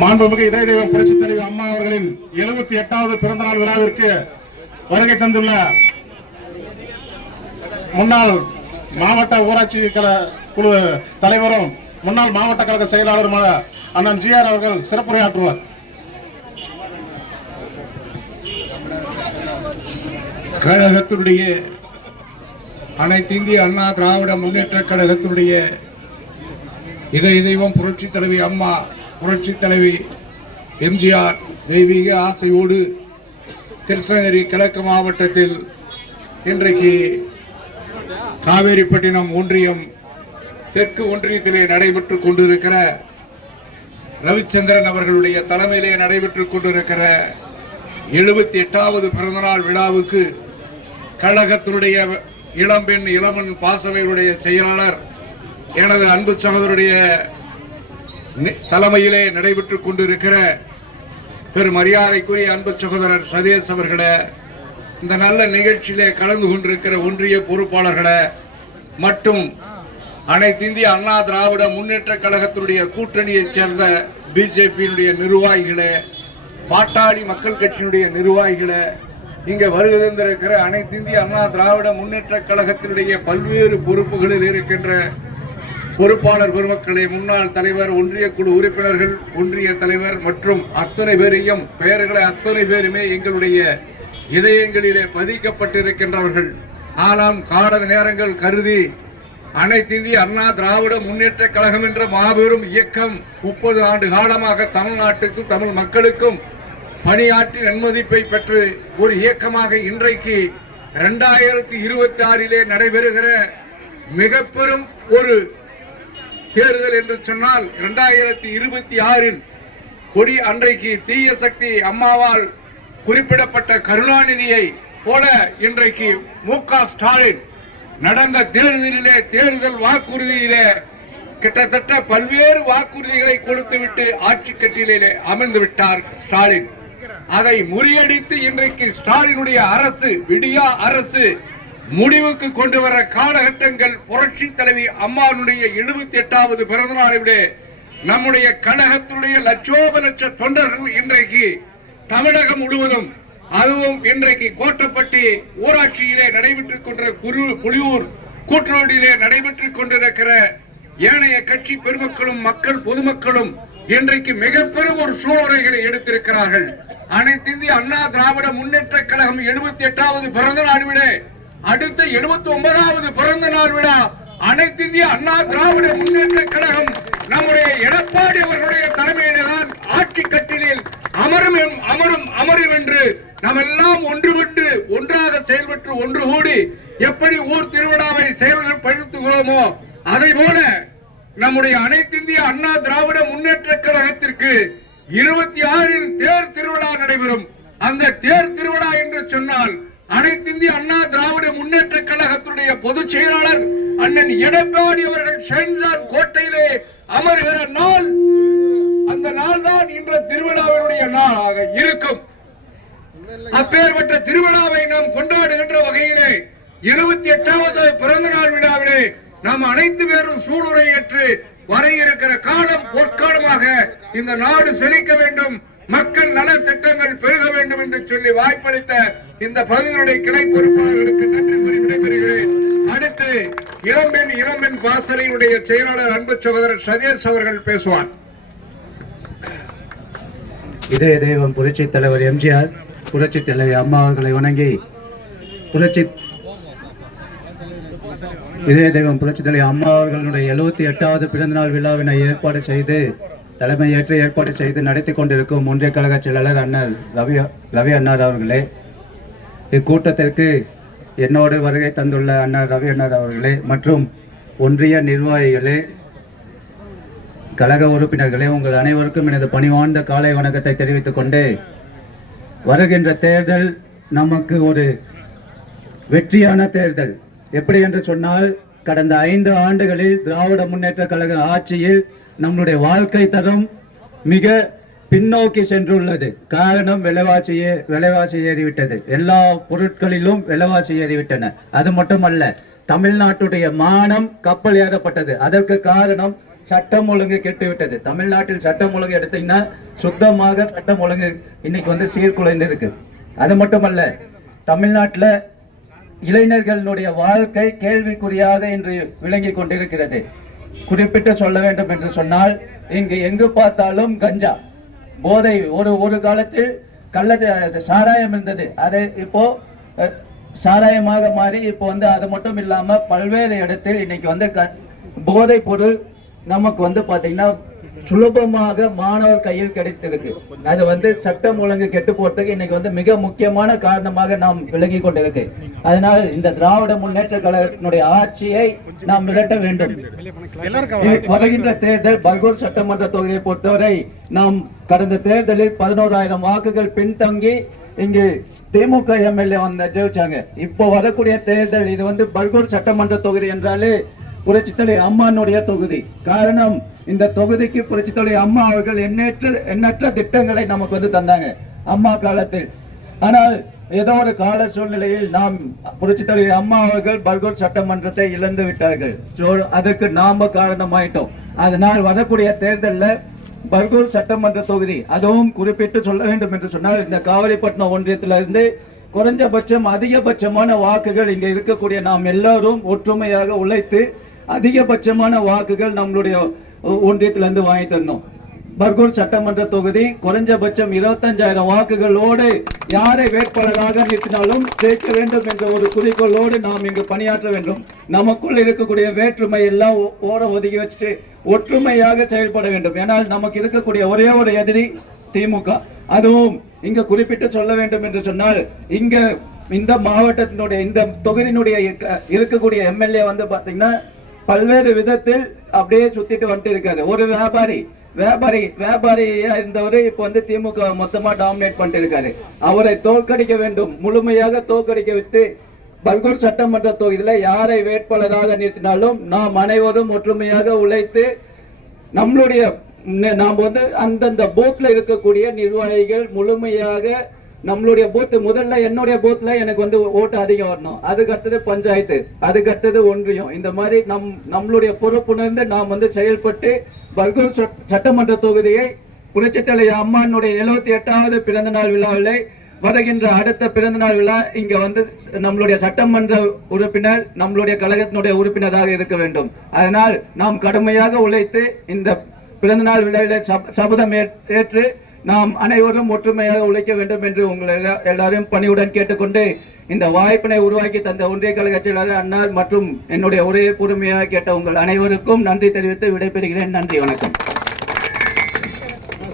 மாண்புமிகு இதய தெய்வம் புரட்சித் தலைவி அம்மா அவர்களின் 78வது பிறந்த நாள் விழாவிற்கு வருகை தந்துள்ள முன்னாள் மாவட்ட ஊராட்சி குழு தலைவரும் முன்னாள் மாவட்ட கழக செயலாளருமான அண்ணன் ஜி.ஆர். அவர்கள் சிறப்புரையாற்றுவார். கழகத்தினுடைய அனைத்து இந்திய அண்ணா திராவிட முன்னேற்ற கழகத்தினுடைய இதய தெய்வம் புரட்சி தலைவி அம்மா, புரட்சி தலைவி எம்ஜிஆர் தெய்வீக ஆசையோடு கிருஷ்ணகிரி கிழக்கு மாவட்டத்தில் இன்றைக்கு காவேரிப்பட்டினம் ஒன்றியம் தெற்கு ஒன்றியத்திலே நடைபெற்றுக் கொண்டிருக்கிற ரவிச்சந்திரன் அவர்களுடைய தலைமையிலே நடைபெற்றுக் கொண்டிருக்கிற 78வது பிறந்தநாள் விழாவுக்கு கழகத்தினுடைய இளம்பெண் இளமன் பாசறையுடைய செயலாளர் எனது அன்பு சகோதரருடைய தலைமையிலே நடைபெற்றுக் கொண்டிருக்கிற பெரும் மரியாதைக்குரிய அன்பு சகோதரர் சதீஷ் அவர்களே, இந்த நல்ல நிகழ்ச்சியிலே கலந்து கொண்டிருக்கிற ஒன்றிய பொறுப்பாளர்களே மற்றும் அனைத்து இந்திய அண்ணா திராவிட முன்னேற்ற கழகத்தினுடைய கூட்டணியைச் சேர்ந்த பிஜேபியினுடைய நிர்வாகிகளே, பாட்டாளி மக்கள் கட்சியினுடைய நிர்வாகிகளே, இங்க வருகை தந்திருக்கிற அனைத்து இந்திய அண்ணா திராவிட முன்னேற்ற கழகத்தினுடைய பல்வேறு பொறுப்புகளில் இருக்கின்ற பொறுப்பாளர் பெருமக்களே, முன்னாள் தலைவர், ஒன்றிய குழு உறுப்பினர்கள், ஒன்றிய தலைவர் மற்றும் அத்தனை பேரையும் பெயர்களை அத்தனை பேருமே எங்களுடைய இதயங்களிலே பதிக்கப்பட்டிருக்கின்றவர்கள். ஆனால் கால நேரங்கள் கருதி அனைத்து இந்திய அண்ணா திராவிட முன்னேற்ற கழகம் என்ற மாபெரும் இயக்கம் 30 ஆண்டு காலமாக தமிழ்நாட்டுக்கும் தமிழ் மக்களுக்கும் பணியாற்றி நன்மதிப்பை பெற்று ஒரு இயக்கமாக இன்றைக்கு 2026 நடைபெறுகிற மிக பெரும் ஒரு தேர்தல் என்று சொன்னால் 2026 கொடி அன்றைக்கு தீய சக்தி அம்மாவால் குறிப்பிடப்பட்ட கருணாநிதியை போல இன்றைக்கு மு.க. ஸ்டாலின் நடந்த தேர்தலிலே தேர்தல் வாக்குறுதியிலே கிட்டத்தட்ட பல்வேறு வாக்குறுதிகளை கொடுத்துவிட்டு ஆட்சி கட்டிலே அமர்ந்து விட்டார் ஸ்டாலின். அதை முறியடித்து இன்றைக்கு ஸ்டாலினுடைய அரசு, விடியா அரசு முடிவுக்கு கொண்டு வர காலகட்டங்கள் புரட்சி தலைவி அம்மாவுடைய 78வது பிறந்த நாளிலே நம்முடைய கழகத்தினுடைய லட்சோப லட்ச தொண்டர்கள் இன்றைக்கு தமிழகம் முழுவதும், அதுவும் இன்றைக்கு கோட்டப்பட்டி ஊராட்சியிலே நடைபெற்றுக் கொண்டிருக்கிற புலியூர் கூட்டுறவுடியிலே நடைபெற்றுக் கொண்டிருக்கிற ஏனைய கட்சி பெருமக்களும் மக்கள் பொதுமக்களும் இன்றைக்கு மிக பெரும் ஒரு சூழ்நிலைகளை எடுத்திருக்கிறார்கள். அனைத்து இந்திய அண்ணா திராவிட முன்னேற்ற கழகம் 78வது பிறந்த நாள் விட அடுத்த 79வது பிறந்த நாள் விழா அனைத்து இந்திய அண்ணா திராவிட முன்னேற்ற கழகம் நம்முடைய எடப்பாடி அவர்களுடைய தலைமையில்தான் ஆட்சி கட்டிலில் அமரும் என்று நாம் எல்லாம் ஒன்றுபட்டு ஒன்றாக செயல்பட்டு ஒன்று கூடி எப்படி ஊர் திருவிழாவை செயல்படுத்துகிறோமோ அதை போல நம்முடைய அனைத்து இந்திய அண்ணா திராவிட முன்னேற்ற கழகத்திற்கு 26 தேர் திருவிழா நடைபெறும். அந்த தேர் திருவிழா என்று சொன்னால் அனைத்து இந்திய அண்ணா திராவிட முன்னேற்ற கழகத்தினுடைய பொதுச் செயலாளர் அண்ணன் எடப்பாடி அவர்கள் சென்றான் கோட்டையிலே அமர்கிற நாள், அந்த நாள் தான் இன்று திருவிழாவினுடைய நாளாக இருக்கும். அப்பேற்பட்ட திருவிழாவை நாம் கொண்டாடுகின்ற வகையிலே 78வது பிறந்த நாள் விழாவிலே நாம் அனைத்து பேரும் சூளுரை ஏற்று வர இருக்கிற காலம் பொற்காலமாக இந்த நாடு செழிக்க வேண்டும், மக்கள் நல திட்டங்கள் பெருக வேண்டும் என்று சொல்லி வாய்ப்பளித்த இந்த பகுதியினுடைய கிளை பொறுப்பாளர்களுக்கு நன்றி கூறி விடைபெறுகிறேன். அடுத்து இளம்பெண் பாசறையுடைய செயலாளர் அன்பு சகோதரர் சதீஷ் அவர்கள் பேசுவார். இதய தெய்வம் புரட்சி தலைவர் எம்ஜிஆர், புரட்சி தலைவி அம்மா அவர்களை வணங்கி இதய தெய்வம் புரட்சி தலைவி அம்மா அவர்களுடைய 78வது பிறந்தநாள் விழாவினை ஏற்பாடு செய்து நடத்தி கொண்டிருக்கும் ஒன்றிய கழக செயலாளர் அண்ணன் ரவி அண்ணார் அவர்களே, இக்கூட்டத்திற்கு என்னோடு வருகை தந்துள்ள அண்ணன் ரவி அண்ணார் அவர்களே மற்றும் ஒன்றிய நிர்வாகிகளே, கழக உறுப்பினர்களே, உங்கள் அனைவருக்கும் எனது பணிவார்ந்த காலை வணக்கத்தை தெரிவித்துக் கொண்டு, வருகின்ற தேர்தல் நமக்கு ஒரு வெற்றியான தேர்தல். எப்படி என்று சொன்னால், கடந்த 5 ஆண்டுகளில் திராவிட முன்னேற்ற கழக ஆட்சியில் நம்முடைய வாழ்க்கை தரம் மிக பின்னோக்கி சென்றுள்ளது. காரணம் விலைவாசி ஏறிவிட்டது. எல்லா பொருட்களிலும் விலைவாசி ஏறிவிட்டன. அது மட்டுமல்ல, தமிழ்நாட்டுடைய மானம் கப்பல் ஏறப்பட்டது. அதற்கு காரணம் சட்டம் ஒழுங்கு கெட்டுவிட்டது. தமிழ்நாட்டில் சட்டம் ஒழுங்கு எடுத்தீங்கன்னா சுத்தமாக சட்டம் ஒழுங்கு இன்னைக்கு சீர்குலைந்து இருக்கு. அது மட்டுமல்ல, தமிழ்நாட்டில் இளைஞர்களுடைய வாழ்க்கை கேள்விக்குறியாக இன்று விளங்கி கொண்டிருக்கிறது. குறிப்பிட்டு சொல்ல வேண்டும் என்று சொன்னால், இங்கு எங்கு பார்த்தாலும் கஞ்சா போதை. ஒரு காலத்தில் சாராயம் இருந்தது, அதை இப்போ சாராயமாக மாறி இப்போ அது மட்டும் இல்லாம பல்வேறு இடத்தில் இன்னைக்கு போதை பொருள் நமக்கு பாத்தீங்கன்னா சுலபமாக மாணவர் கையில் கிடைத்திருக்கு. அது சட்டம் ஒழுங்கு கெட்டு போறதுக்கு இன்னைக்கு மிக முக்கியமான காரணமாக நாம் விளங்கி கொண்டிருக்கு. அதனால் இந்த திராவிட முன்னேற்ற கழகத்தினுடைய ஆட்சியை நாம் விரட்ட வேண்டும். வருகின்ற தேர்தல் பர்கூர் சட்டமன்ற தொகுதியை பொறுத்தவரை நாம் கடந்த தேர்தலில் 11,000 வாக்குகள் பின்தங்கி இங்கு திமுக எம்எல்ஏ ஜெயிச்சாங்க. இப்போ வரக்கூடிய தேர்தல் இது பர்கூர் சட்டமன்ற தொகுதி என்றாலே புரட்சித்தலை அம்மானுடைய தொகுதி. காரணம், இந்த தொகுதிக்கு புரட்சித்தலை அம்மா அவர்கள் எண்ணற்ற திட்டங்களை நமக்கு தந்தாங்க அம்மா காலத்தில். ஆனால் ஏதோ ஒரு கால சூழ்நிலையில் நாம் புரட்சித்தலை அம்மா அவர்கள் பர்கூர் சட்டமன்றத்தை இழந்து விட்டார்கள். அதற்கு நாம காரணமாயிட்டோம். அதனால் வரக்கூடிய தேர்தலில் பர்கூர் சட்டமன்ற தொகுதி, அதுவும் குறிப்பிட்டு சொல்ல வேண்டும் என்று சொன்னால், இந்த காவிரிப்பட்டினம் ஒன்றியத்திலிருந்து குறைஞ்சபட்சம் அதிகபட்சமான வாக்குகள் இங்க இருக்கக்கூடிய நாம் எல்லாரும் ஒற்றுமையாக உழைத்து அதிகபட்சமான வாக்குகள் நம்மளுடைய ஒன்றியத்திலிருந்து வாங்கி தரணும். பர்கூர் சட்டமன்ற தொகுதி குறைஞ்சபட்சம் 25,000 வாக்குகளோடு யாரை வேட்பாளராக நிறுத்தினாலும் ஜெயிக்க வேண்டும் என்ற ஒரு குறிக்கோளோடு நாம் இங்கு பணியாற்ற வேண்டும். நமக்குள் இருக்கக்கூடிய வேற்றுமை எல்லாம் ஓர ஒதுக்கி வச்சுட்டு ஒற்றுமையாக செயல்பட வேண்டும். ஏனால் நமக்கு இருக்கக்கூடிய ஒரே ஒரு எதிரி திமுக. அதுவும் இங்க குறிப்பிட்டு சொல்ல வேண்டும் என்று சொன்னால், இங்க இந்த மாவட்டத்தினுடைய இந்த தொகுதியினுடைய இருக்கக்கூடிய எம்எல்ஏ பாத்தீங்கன்னா பல்வேறு விதத்தில் அப்படியே சுத்திட்டு வந்துட்டு இருக்காரு. ஒரு வியாபாரியா இருந்தவரு இப்போ திமுக மொத்தமா டாமினேட் பண்ணிட்டு இருக்காரு. அவரை தோற்கடிக்க வேண்டும், முழுமையாக தோற்கடிக்க விட்டு பர்கூர் சட்டமன்ற தொகுதியில யாரை வேட்பாளராக நிறுத்தினாலும் நாம் அனைவரும் ஒற்றுமையாக உழைத்து நம்மளுடைய நாம் அந்தந்த பூத்ல இருக்கக்கூடிய நிர்வாகிகள் முழுமையாக நம்மளுடைய பூத், முதல்ல என்னுடைய பூத்ல எனக்கு ஓட்டு அதிகம் வரணும், அதுக்கு அடுத்தது பஞ்சாயத்து, அதுக்கு அடுத்தது ஒன்றியம். இந்த மாதிரி நம்மளுடைய பொறுப்புணர்ந்து நாம் செயல்பட்டு பர்கூர் சட்டமன்ற தொகுதியை புரட்சித்தலை அம்மானுடைய 78வது பிறந்த நாள் விழாவிலே வருகின்ற அடுத்த பிறந்த நாள் விழா இங்க நம்மளுடைய சட்டமன்ற உறுப்பினர் நம்மளுடைய கழகத்தினுடைய உறுப்பினராக இருக்க வேண்டும். அதனால் நாம் கடுமையாக உழைத்து இந்த பிறந்த நாள் விழாவிலே சபதம் ஏற்று நாம் அனைவரும் ஒற்றுமையாக உழைக்க வேண்டும் என்று உங்களை எல்லாரும் பணியுடன் கேட்டுக்கொண்டு, இந்த வாய்ப்பினை உருவாக்கி தந்த ஒன்றிய கழக செயலாளர் அண்ணா மற்றும் என்னுடைய உரையை பொறுமையாக கேட்ட உங்கள் அனைவருக்கும் நன்றி தெரிவித்து விடைபெறுகிறேன். நன்றி, வணக்கம்.